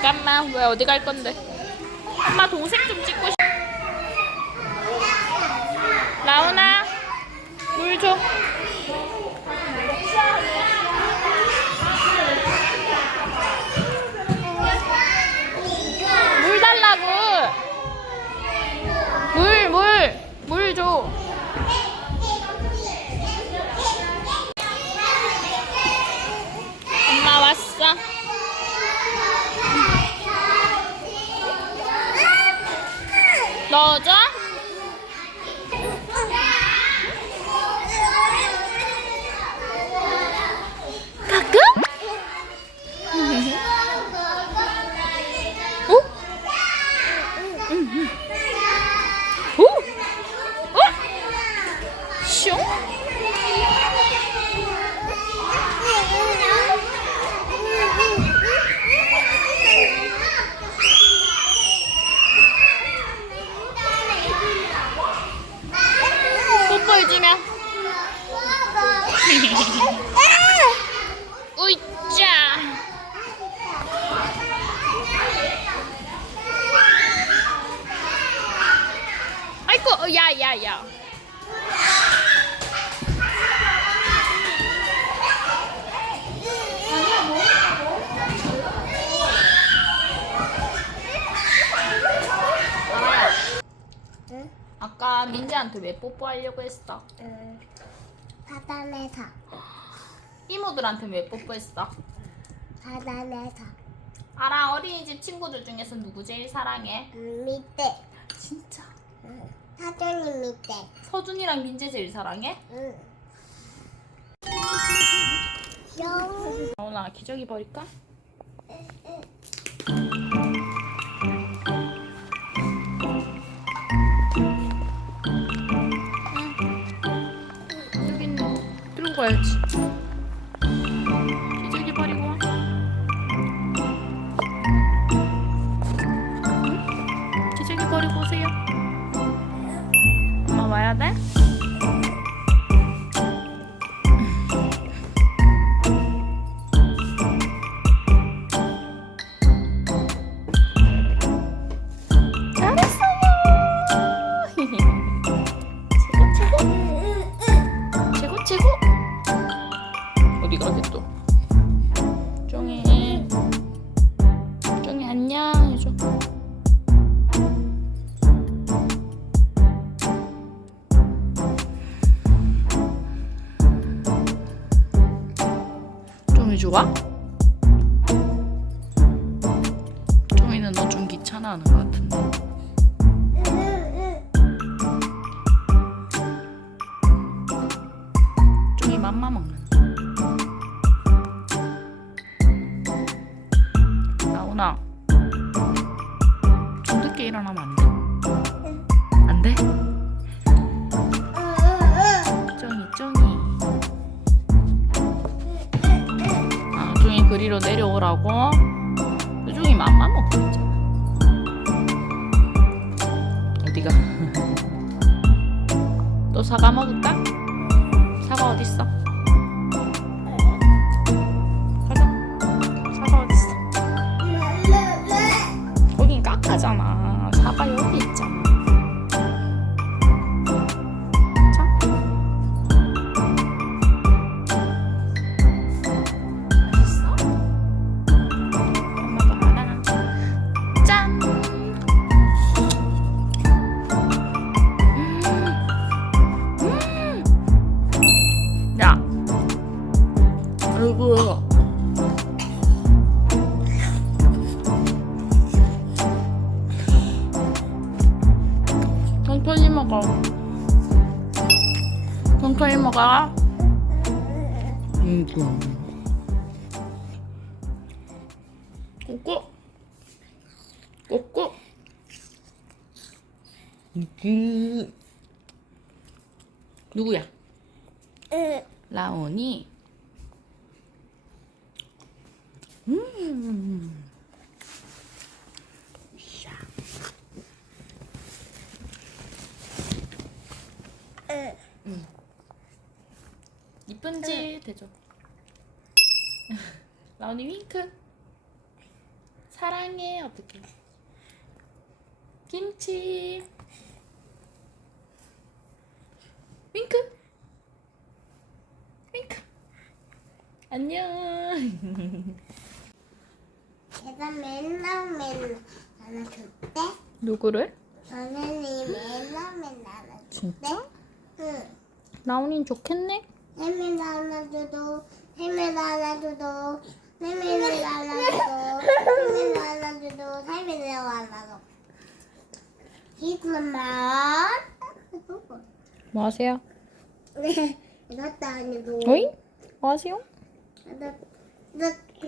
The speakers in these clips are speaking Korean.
잠깐만. 왜 어디 갈 건데? 엄마 동생 좀 찍고 싶. 라온아, 물 줘. 물 달라고. 물, 물, 물 줘. 엄마 왔어. 넣어줘? 가끔? 오? 오? 어? 슝? 뽀뽀해주면 으이짜. 아이고 어, 야야 야. 아까 민지한테 왜 뽀뽀하려고 했어? 응. 바다에서 이모들한테 왜 뽀뽀했어? 바다에서 알아 어린이집 친구들 중에서 누구 제일 사랑해? 음, 밑에 진짜 응. 사장님 밑에 서준이랑 민재 제일 사랑해? 응. 영 라온아 기저귀 버릴까? 응. 여기 있네. 들고 가야지. 엄마 쫑이 좋아? 쫑이는 너 좀 귀찮아하는 것 같은 맘마 먹고 있잖아. 어디가? 또 사과 먹을까? 사과 어딨어? 이게. 누구야? 응. 라온이. 음. 샤. 응. 이쁜 짓 해줘. 라온이 윙크. 사랑해 어떻게? 김치. 윙크. 윙크. 안녕. 제가 맨날 맨날 안아줬대. 누구를? 선생님 맨날 맨날 안아줬대. 진짜? 응. 라온이는 좋겠네. 혜민 안아줘도 혜민 안아줘도 혜민 안아줘도 혜민 안아줘도 혜민 안아줘. 히트만. 뭐 하세요? 네. 이것도 아니고. 어이? 뭐 하세요?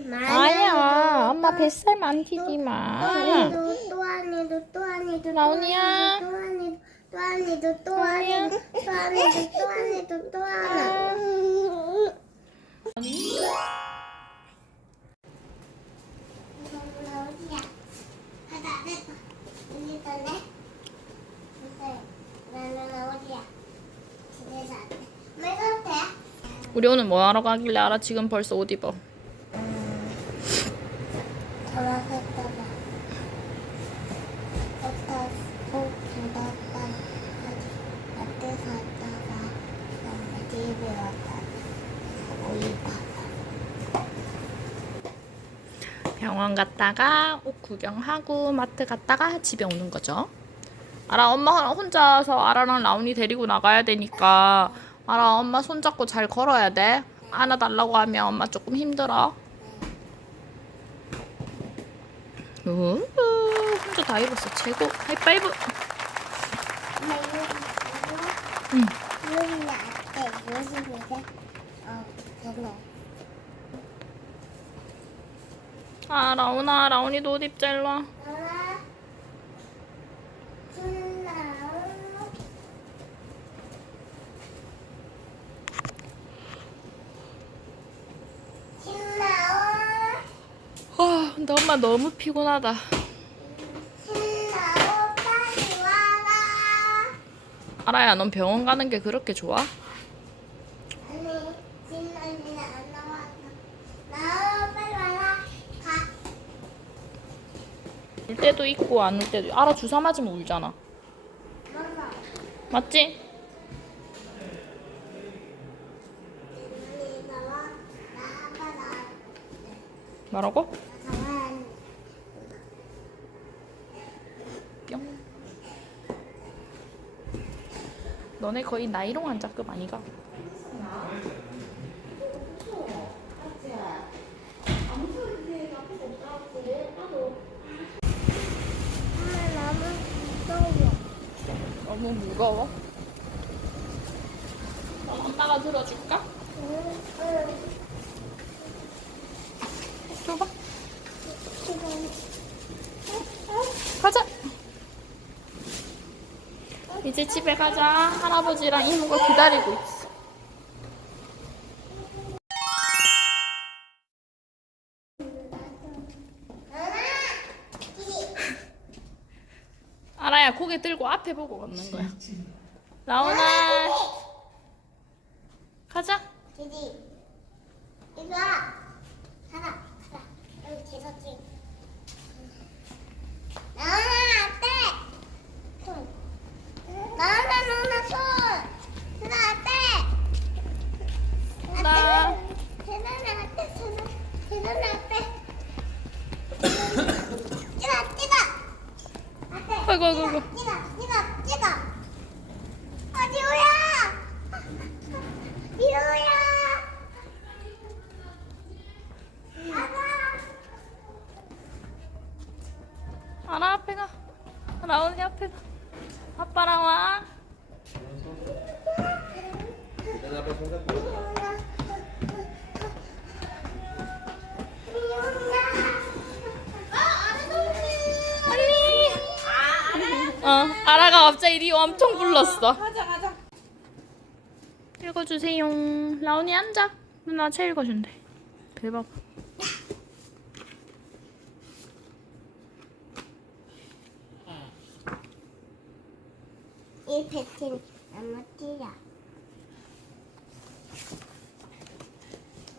아니야. 엄마 뱃살 만지지 마. 또 아니도 또 아니도 또 아니도 라온이야. 또 아니도 또 아니도 또 아니도 또 아니도 또 아니도 또 아니도 라온이야 가자 됐다 여기 있던데 나는 라온이야 우리 오늘 뭐 하러 가길래 알아? 지금 벌써 옷 입어. 병원 갔다가 옷 구경하고 마트 갔다가 집에 오는 거죠. 아라 엄마 혼자서 아라랑 라온이 데리고 나가야 되니까 아라 엄마 손잡고 잘 걸어야 돼. 안아달라고 하면 엄마 조금 힘들어. 우후, 혼자 다 입었어. 최고. 하이파이브. 응. 아 라온아 라온이도 옷 입자 일로 와. 하나 둘 신나오 아 근데 엄마 너무 피곤하다. 아라야 넌 병원 가는 게 그렇게 좋아? 울 때도 있고 안 울 때도. 알아 주사 맞으면 울잖아. 맞지? 뭐라고? 가만 뿅. 너네 거의 나이롱 환자급 아니가? 무서워 너무 무거워. 그럼 엄마가 들어줄까? 응, 응. 줘봐. 가자. 이제 집에 가자. 할아버지랑 이모가 기다리고 있어. 알아야 고개 들고 앞에 보고 걷는 거야. 라온아, 리 엄청 불렀어. 가자 가자. 읽어주세요. 라온이 앉아. 누나 책 읽어준대. 대박. 이 패틴 너무 띠야.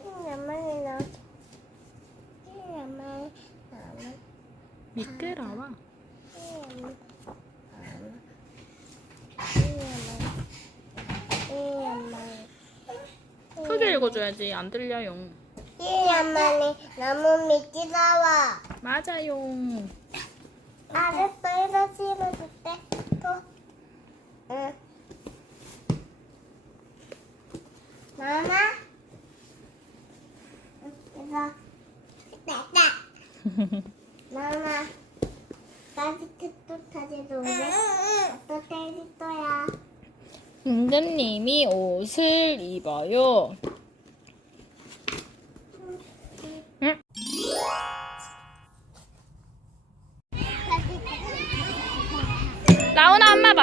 엄마는 나. 엄마. 미끄러워. 읽어줘야지. 안 들려요. 이 엄마는 너무 미끄러워. 맞아요. 알았어, 이거 씹어줄게. 또. 응. 마마. 응, 이거. 따따. 마마. 까지 또 오네. 또 때릴 거야. 임금님이 옷을 입어요.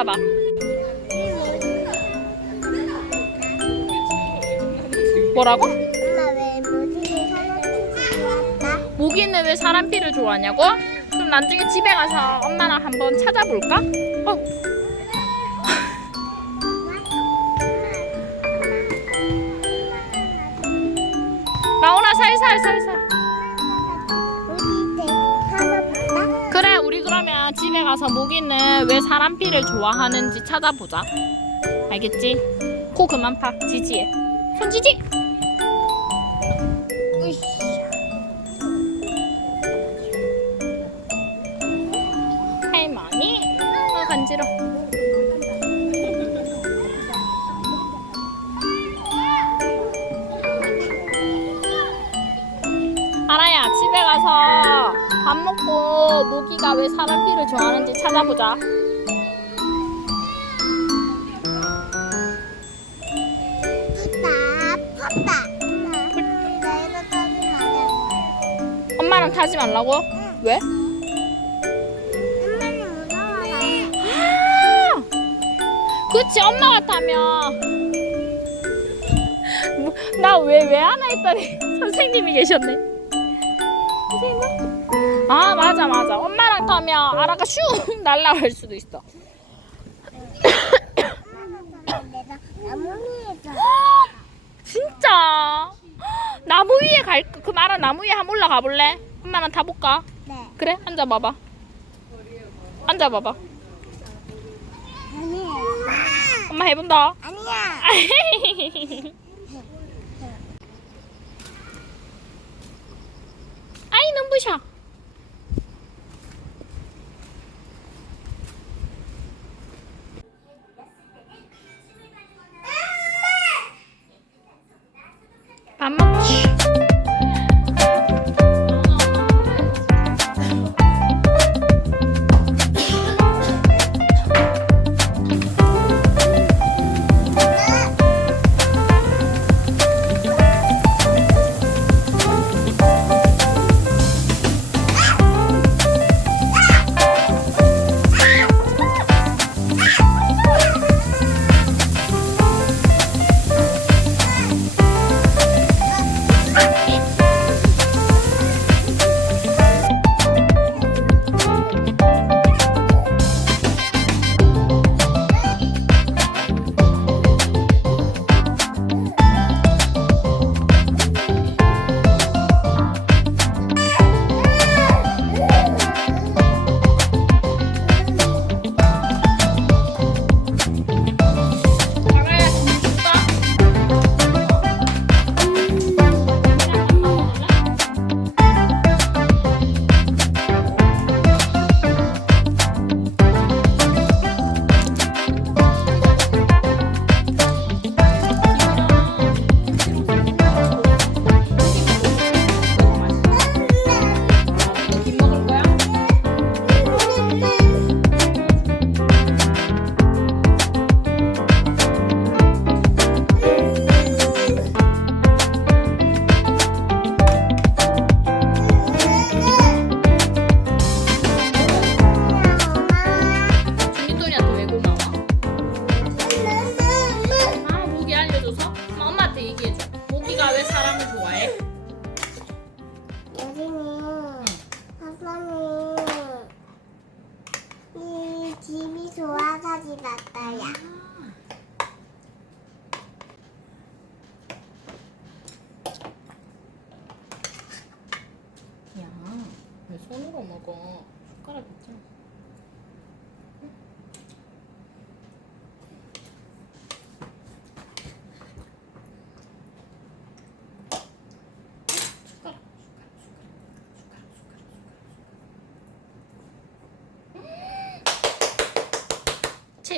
봐봐. 뭐라고? 않았다? 모기는 왜 사람 피를 좋아하냐고? 그럼 나중에 집에 가서 엄마랑 한번 찾아볼까? 어, 모기는 왜 사람 피를 좋아하는지 찾아보자. 알겠지? 코 그만 파. 지지해. 손 지지! 할머니? 어 간지러. 아라야 집에 가서 밥 먹고 모기가 왜 사람 피를 좋아하는지 찾아보자 푸다, 푸다. 내가 따지 말아. 엄마랑 타지 말라고? 왜? 엄마는 무서워요. 아! 그치 엄마가 타면 나 왜 왜 하나 했더니 선생님이 계셨네 아 맞아 맞아 엄마랑 타면 아라가 슝 날아갈 수도 있어 내가 나무 위에서 진짜 나무 위에 갈그 말아 나무 위에 한번 올라가 볼래? 엄마랑 타볼까? 네. 그래 앉아봐봐 앉아봐봐 아니야. 엄마 해본다 아니야. 아이 눈부셔 밥먹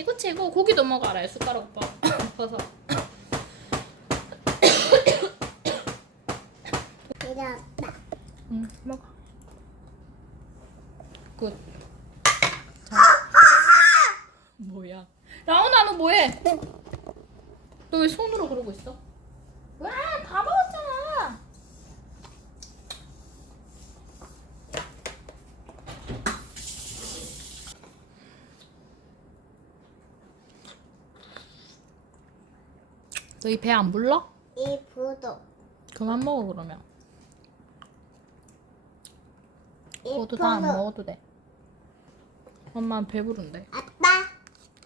지 붙이고 고기도 먹어라. 숟가락 봐. 벗어. 이렇다. 응, 먹어. 굿. 자. 뭐야? 라온아 너 뭐해? 너 왜 손으로 그러고 있어? 와, 다 먹었잖아. 너희 배 안 불러? 이 부도. 그만 먹어 그러면. 이 모두 다안 부도. 먹어도 돼. 엄마는 배부른데. 아빠.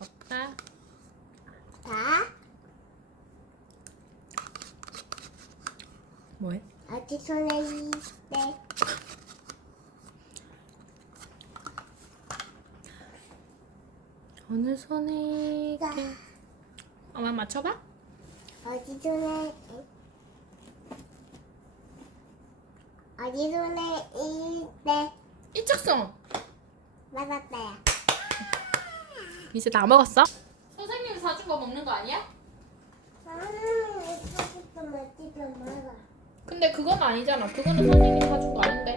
없다. 다. 뭐해? 어디 손에 있대. 어느 손에 자, 엄마 맞춰봐. 어디 손에 어디 손에 있대. 일직선. 맞았다야. 이제 다 먹었어? 선생님 사준 거 먹는 거 아니야? 나는 이거 싶으면 집에 먹어. 근데 그건 아니잖아. 그거는 선생님이 사준 거 아닌데.